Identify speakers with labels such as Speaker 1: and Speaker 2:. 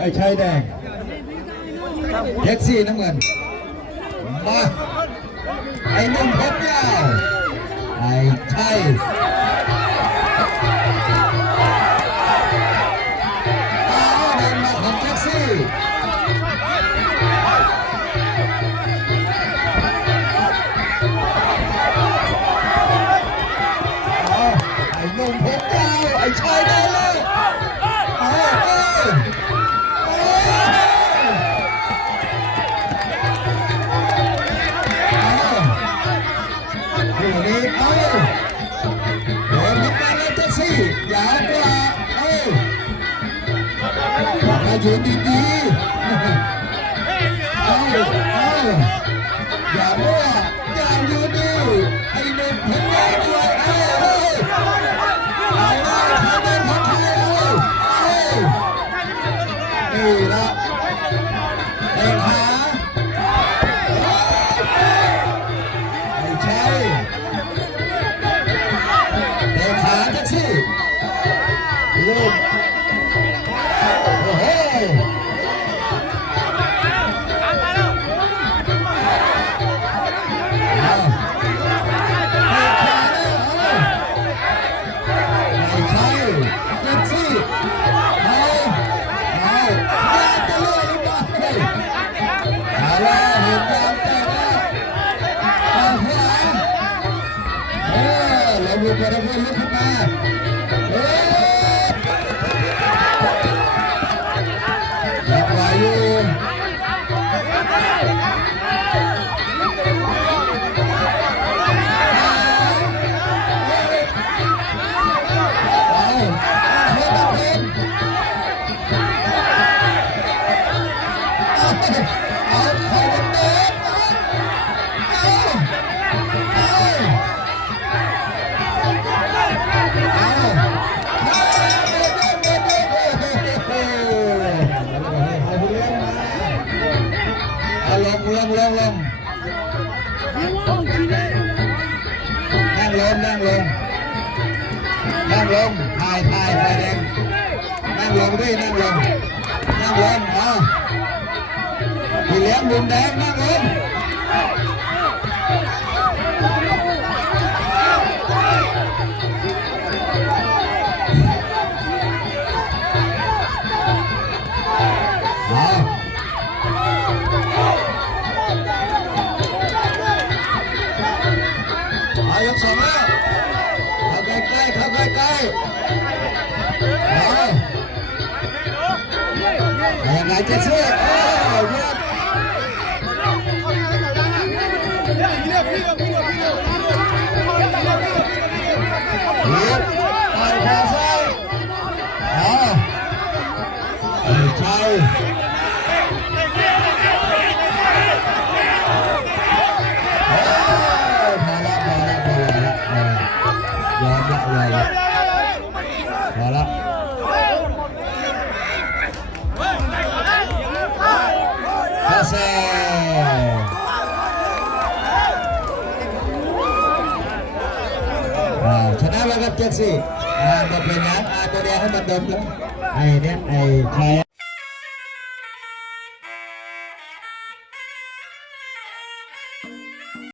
Speaker 1: ไอ้ชายแดงแท็กซี่น้ำเงินมาไอ้นุ่มเพชรยาวไอ้ชัย มาอยู่ดีๆเอาเอาอย่ามั่วอย่าอยู่ดีไอ้หนุ่มผมยาวด้วยเอาเอาเอาละทำได้ทักทายเอาเอานี่ละเอ้ย ลงลงลงลงนั่งลงนั่งลงนั่งลงถ่ายถ่ายไฟแดงนั่งลงด้วยนั่งลงนั่งลงเอาพี่เลี้ยงมุมแดงนั่ง ยังไงจะช่วยเอาเยี่ พอละคาเซ่อ่าชนะแล้วครับเจ็ดสี่อ่าหมดเป็นยังอ่าตัวเดียวให้มันดมแล้วไอ้เนี่ยไอ้ใคร